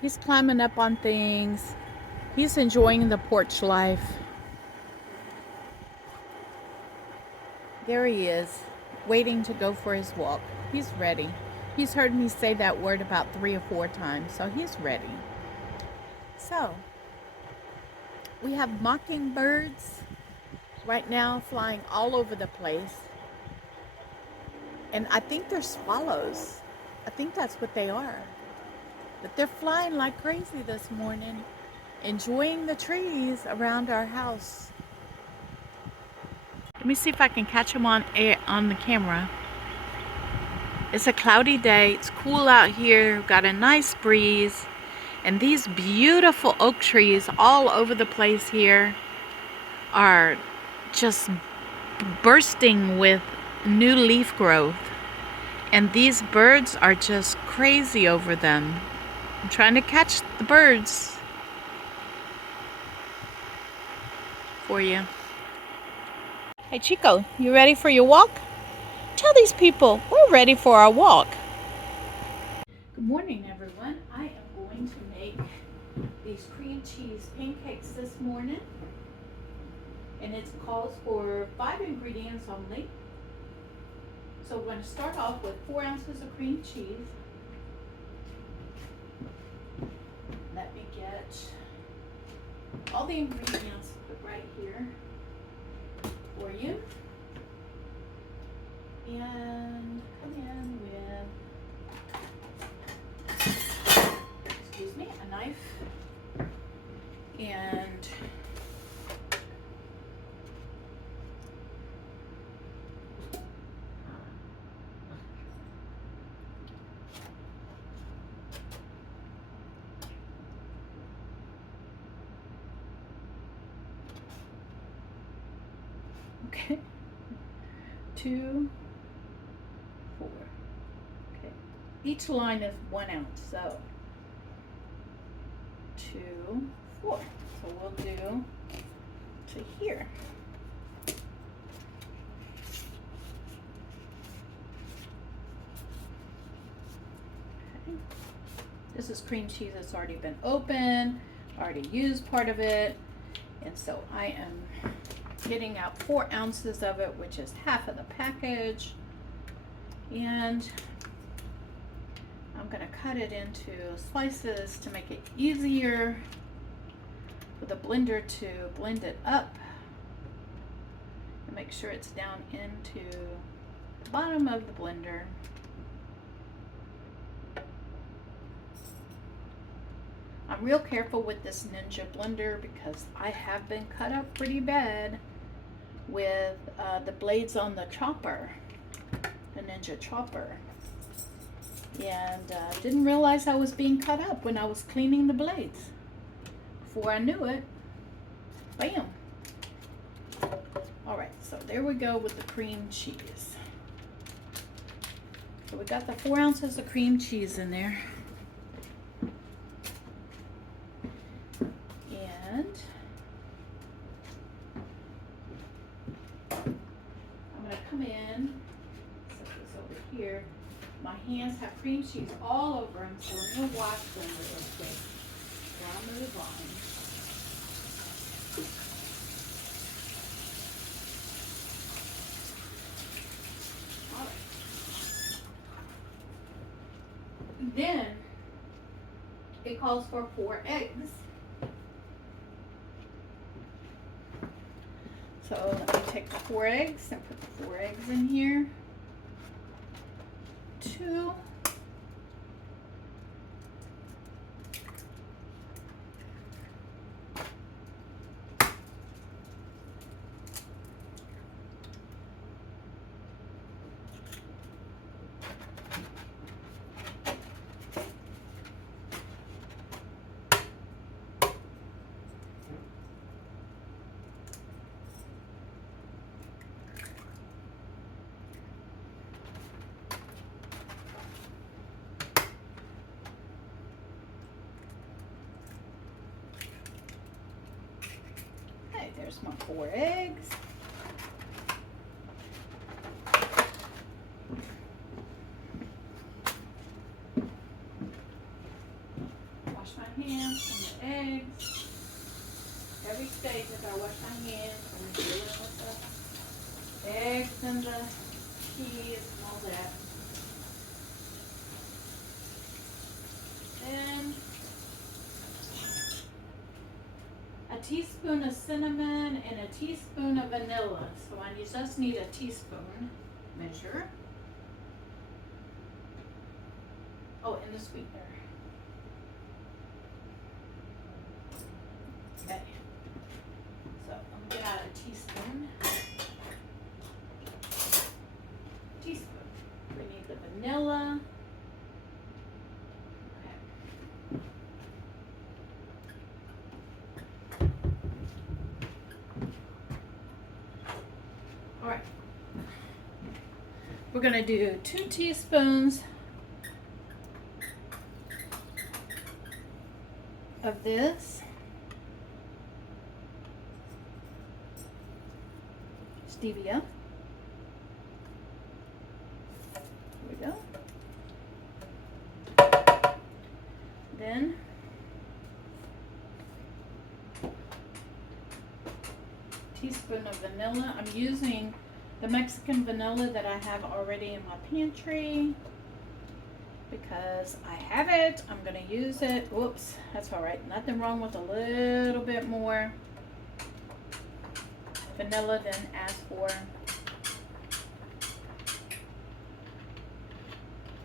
He's climbing up on things. He's enjoying the porch life. There he is, waiting to go for his walk. He's ready. He's heard me say that word about 3 or 4 times, so he's ready. So, we have mockingbirds right now flying all over the place. And I think they're swallows. I think that's what they are. But they're flying like crazy this morning, enjoying the trees around our house. Let me see if I can catch them on the camera. It's a cloudy day. It's cool out here. We've got a nice breeze. And these beautiful oak trees all over the place here are just bursting with new leaf growth. And these birds are just crazy over them. I'm trying to catch the birds for you. Hey Chico, you ready for your walk? Tell these people we're ready for our walk. Good morning, everyone. I am going to make these cream cheese pancakes this morning. And it calls for 5 ingredients only. So we're going to start off with 4 ounces of cream cheese. Let me get all the ingredients put right here for you. And come in with, excuse me, a knife and okay, 2, 4. Okay, each line is 1 ounce, so 2, 4. So we'll do to here. Okay. This is cream cheese that's already been opened. I already used part of it, and so I am getting out 4 ounces of it, which is half of the package. And I'm going to cut it into slices to make it easier with a blender to blend it up and make sure it's down into the bottom of the blender. I'm real careful with this Ninja blender because I have been cut up pretty bad with the blades on the chopper, the Ninja chopper, and didn't realize I was being cut up when I was cleaning the blades. Before I knew it, bam. All right, so there we go with the cream cheese. So we got the 4 ounces of cream cheese in there. And I'm going to come in, set this over here. My hands have cream cheese all over them, so I'm going to wash them real quick while I move on. All right. Then it calls for 4 eggs. So let me take the 4 eggs and put the 4 eggs in here. 2. There's my 4 eggs. Wash wash my hands from the eggs. Every stage after I wash my hands, I'm dealing with the eggs and the peas and all that. Then a teaspoon of cinnamon and a teaspoon of vanilla. So I just need a teaspoon measure. Oh, and the sweetener. Okay. So I'm gonna get out a teaspoon. Teaspoon. We need the vanilla. All right. We're gonna do 2 teaspoons of this stevia. Here we go. Then teaspoon of vanilla. I'm using the Mexican vanilla that I have already in my pantry because I have it. I'm gonna use it. Whoops, that's all right. Nothing wrong with a little bit more vanilla than asked for.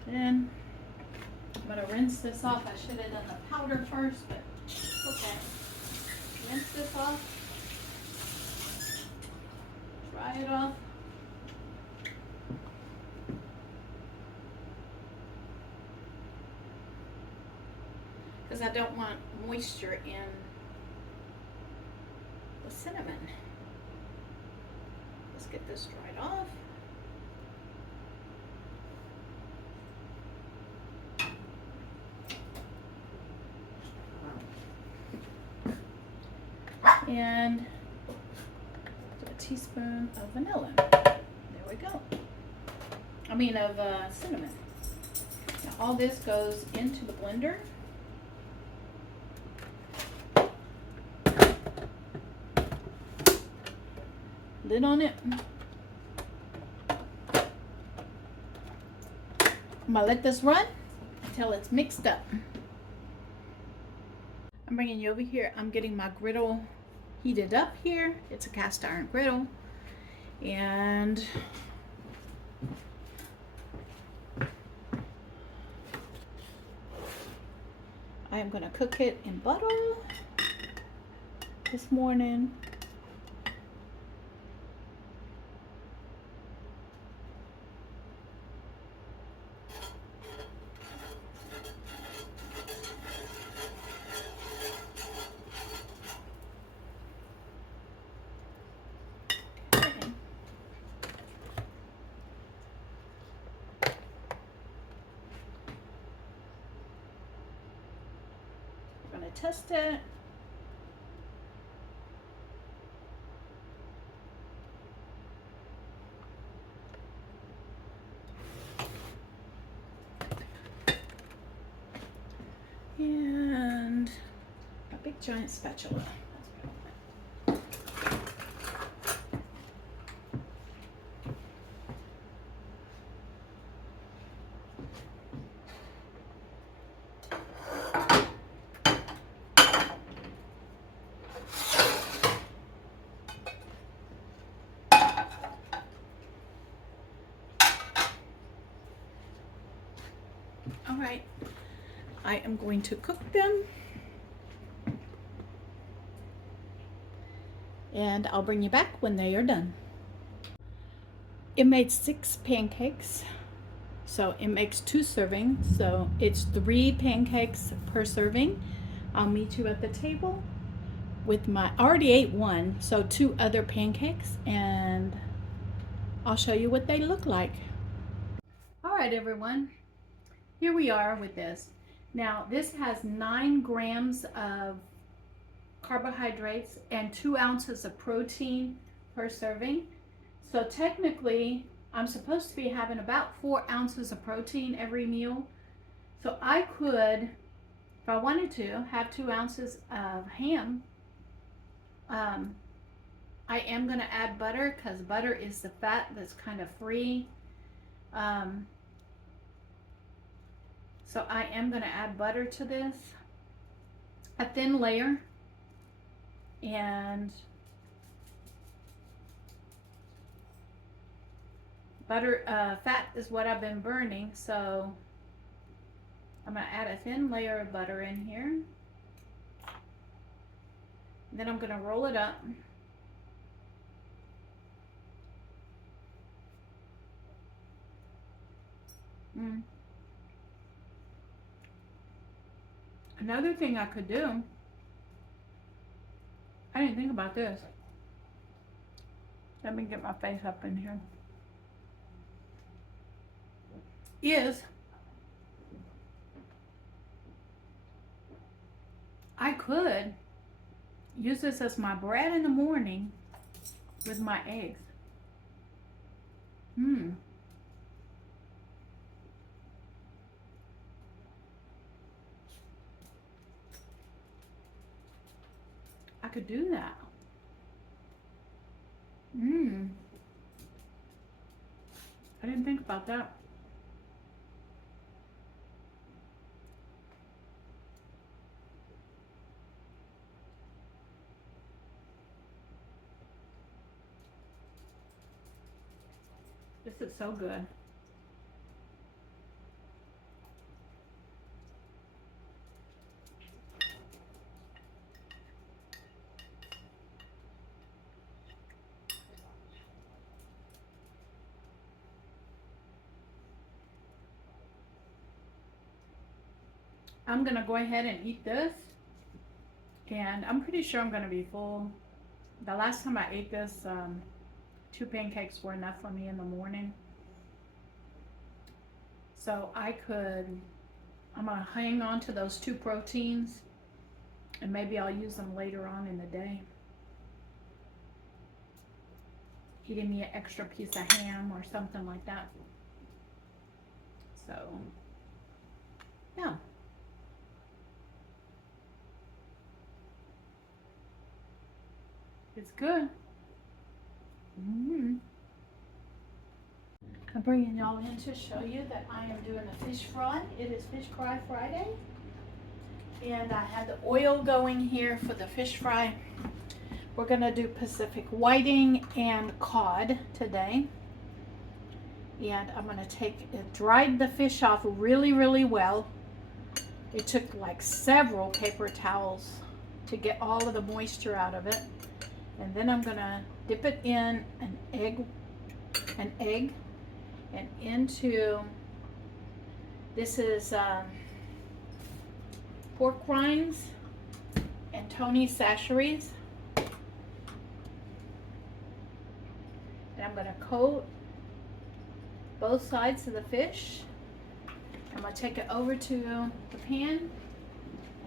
Then I'm gonna rinse this off. I should have done the powder first, but okay. Rinse this off. Dry it off. Because I don't want moisture in the cinnamon. Let's get this dried off. And a teaspoon of vanilla. There we go. I mean of cinnamon. Now all this goes into the blender. Lid on it. I'm gonna let this run until it's mixed up. I'm bringing you over here. I'm getting my griddle heated up here. It's a cast iron griddle. And I am gonna cook it in butter this morning. Test it. And a big giant spatula. All right, I am going to cook them and I'll bring you back when they are done. It made 6 pancakes, so it makes 2 servings, so it's 3 pancakes per serving. I'll meet you at the table with I already ate 1, so 2 other pancakes, and I'll show you what they look like. All right, everyone. Here we are with this. Now this has 9 grams of carbohydrates and 2 ounces of protein per serving. So technically I'm supposed to be having about 4 ounces of protein every meal. So I could if I wanted to have 2 ounces of ham, I am going to add butter because butter is the fat that's kind of free. So I am going to add butter to this, a thin layer, and butter, fat is what I've been burning, so I'm going to add a thin layer of butter in here. Then I'm going to roll it up. Another thing I could do, I didn't think about this. Let me get my face up in here. Is I could use this as my bread in the morning with my eggs. I could do that. I didn't think about that. This is so good. I'm gonna go ahead and eat this, and I'm pretty sure I'm gonna be full. The last time I ate this, 2 pancakes were enough for me in the morning. So I'm gonna hang on to those 2 proteins, and maybe I'll use them later on in the day. Eating me an extra piece of ham or something like that. So, yeah. It's good. I'm bringing y'all in to show you that I am doing a fish fry. It is Fish Fry Friday. And I had the oil going here for the fish fry. We're going to do Pacific whiting and cod today. And I'm going to take it, dried the fish off really, really well. It took like several paper towels to get all of the moisture out of it. And then I'm going to dip it in an egg, and into, this is pork rinds and Tony Sacheries. And I'm going to coat both sides of the fish. I'm going to take it over to the pan,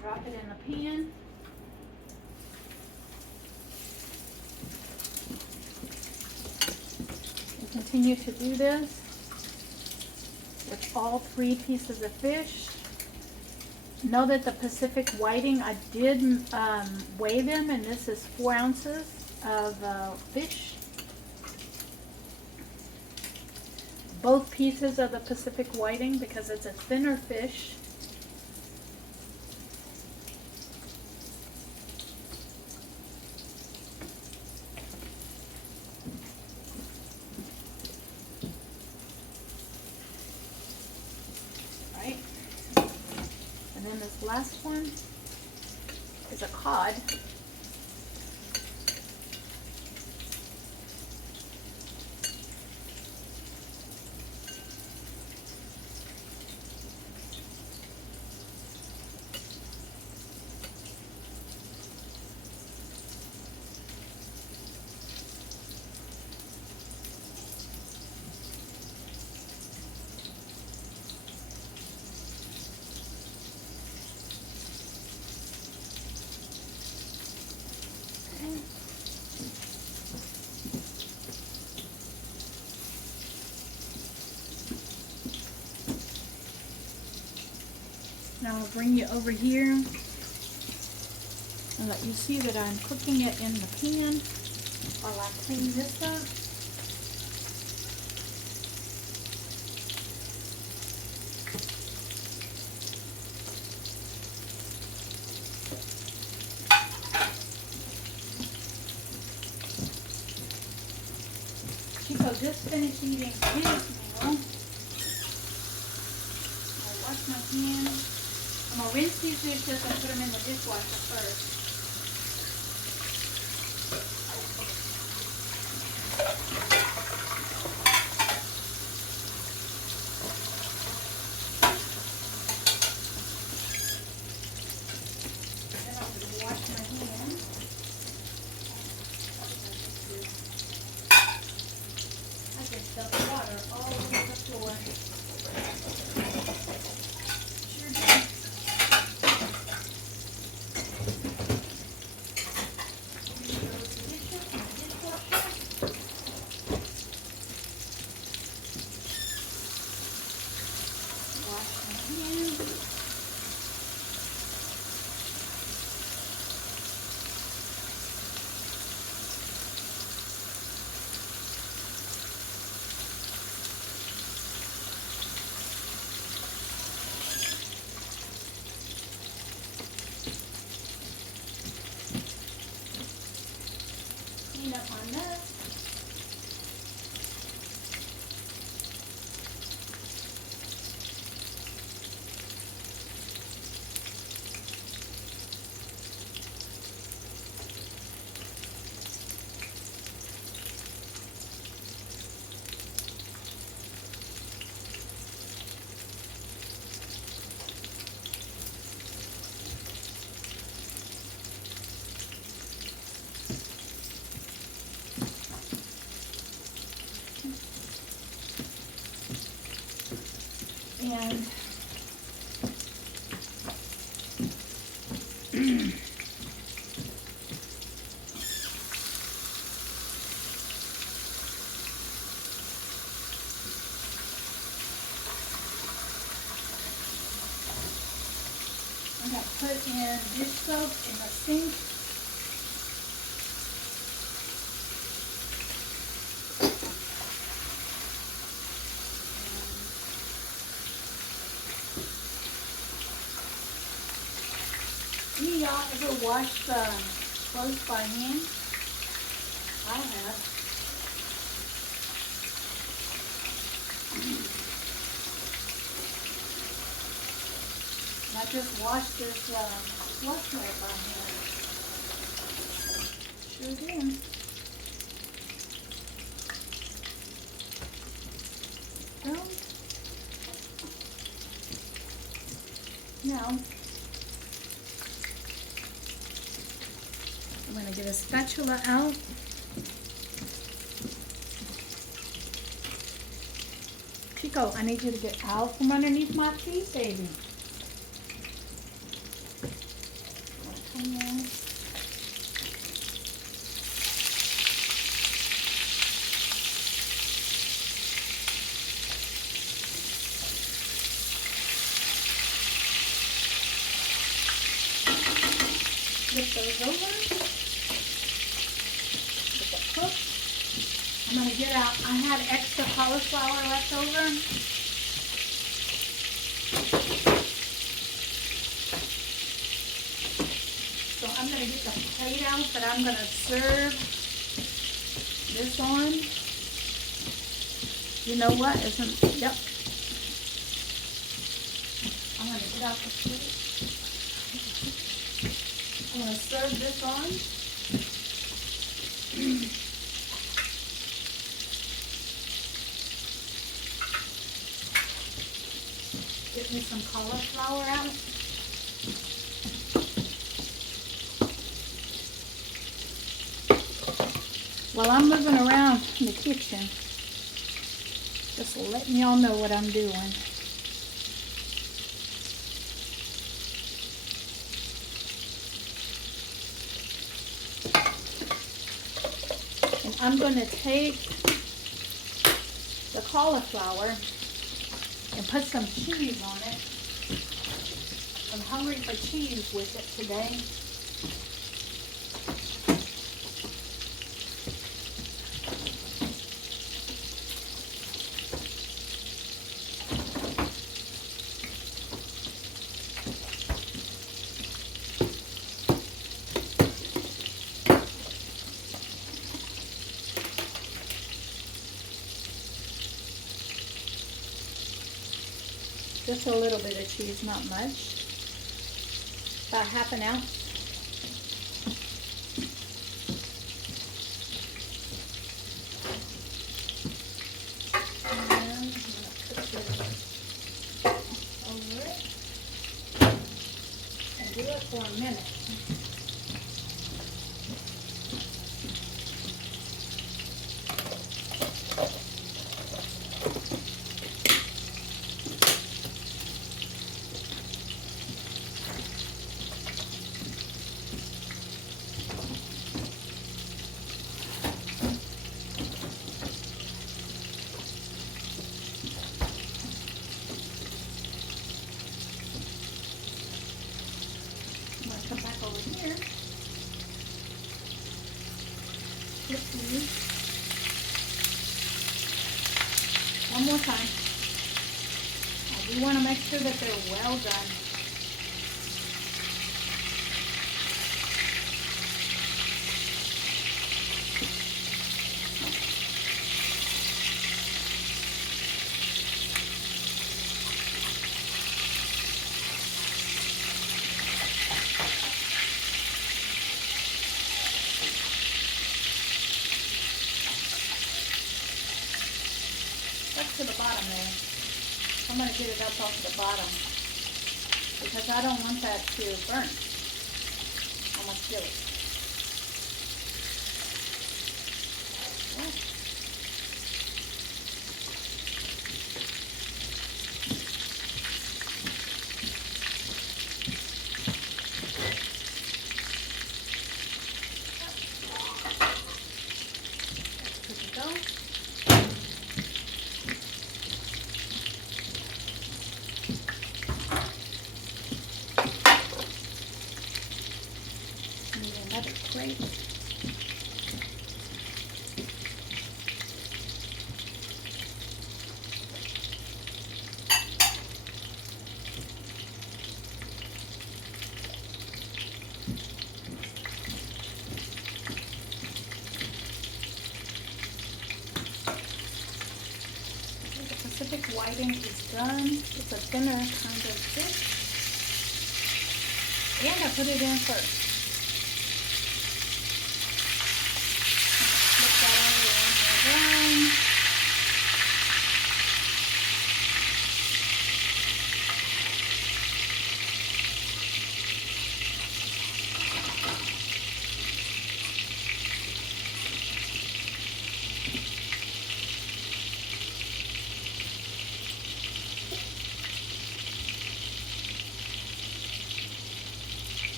drop it in the pan. And continue to do this with all 3 pieces of fish. Know that the Pacific whiting, I did weigh them, and this is 4 ounces of fish. Both pieces of the Pacific whiting, because it's a thinner fish. Right? And then this last one is a cod. I'll bring you over here and let you see that I'm cooking it in the pan while I clean this up. Chico just finished eating his meal. I'll wash my hands. I'm going to rinse these dishes and put them in the dishwasher first. Then I'll just wash my hands. I just dumped water all over the floor. Sure did. Those dishes in the dishwasher. Wash my hands. Clean up my nuts. And I'm going to put in dish soap in the sink. Any of y'all ever wash clothes by hand? I have. I just washed this wash rag by hand. Sure did. Well, now I'm going to get a spatula out. Chico, I need you to get out from underneath my feet, baby. Come on. Flip those over. Get that cooked. I'm going to get out, I had extra cauliflower left over. So I'm going to get the plate out that I'm going to serve this on. You know what? Yep. I'm going to get out the plate. I'm going to serve this on. Get me some cauliflower out. While I'm moving around in the kitchen, just letting y'all know what I'm doing. And I'm going to take the cauliflower and put some cheese on it. I'm hungry for cheese with it today. Just a little bit of cheese, not much. About half an ounce. And I'm going to put this over it and do it for a minute. Come back over here. Flip these. One more time. I do want to make sure that they're well done. To the bottom there. I'm going to get it up off the bottom because I don't want that to burn. I'm going to kill it. Great. The Pacific whiting is done. It's a thinner kind of fish. And I put it in first.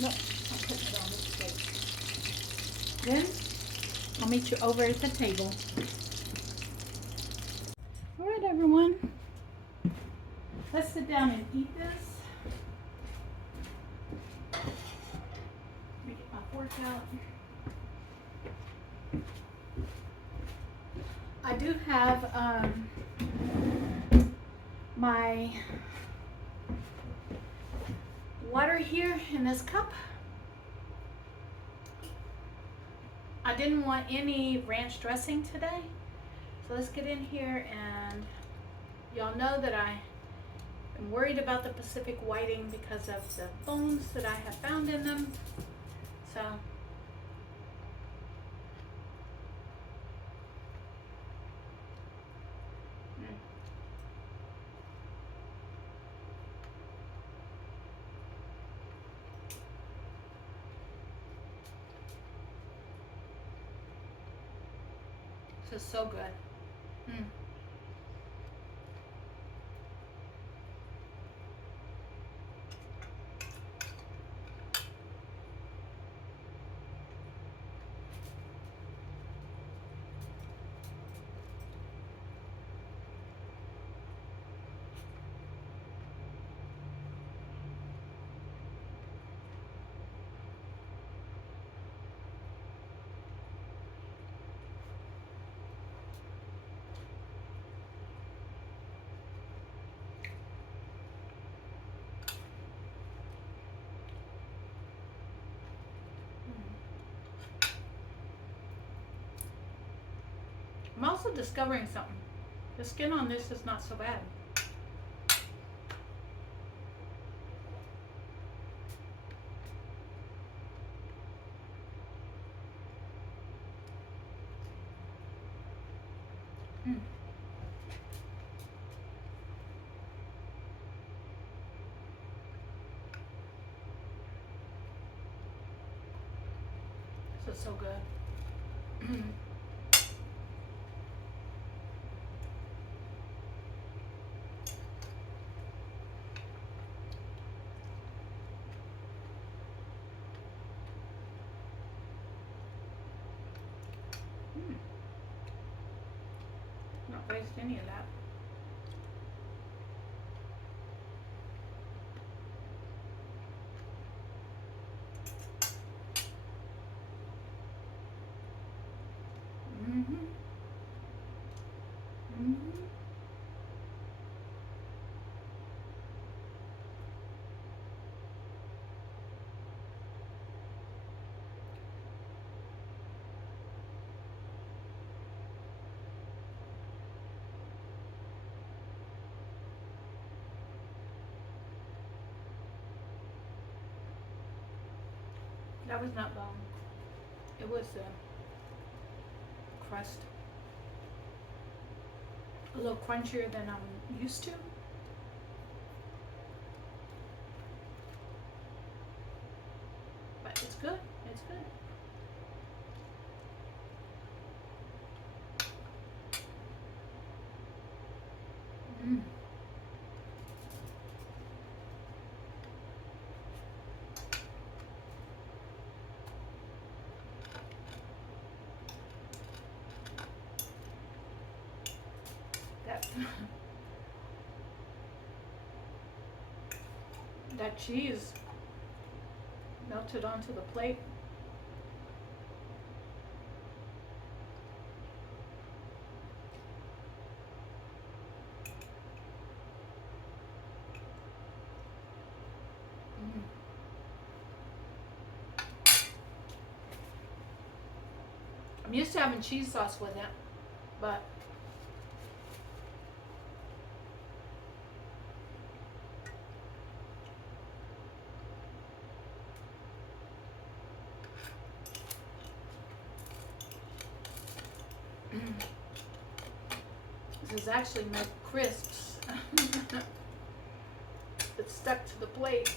Nope, I'll put it on this plate. Then I'll meet you over at the table. All right, everyone. Let's sit down and eat this. Let me get my fork out. I do have my water here in this cup. I didn't want any ranch dressing today, so let's get in here, and y'all know that I I'm worried about the Pacific whiting because of the bones that I have found in them. So this is so good. I'm also discovering something. The skin on this is not so bad. This is so good. Not waste any of that. That was not long. It was crust. A little crunchier than I'm used to. But it's good. It's good. That cheese melted onto the plate. I'm used to having cheese sauce with it, but this is actually my crisps that stuck to the plate.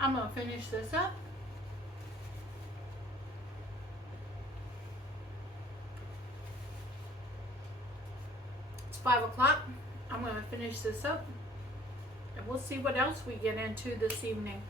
I'm gonna finish this up. It's 5 o'clock. I'm gonna finish this up, and we'll see what else we get into this evening.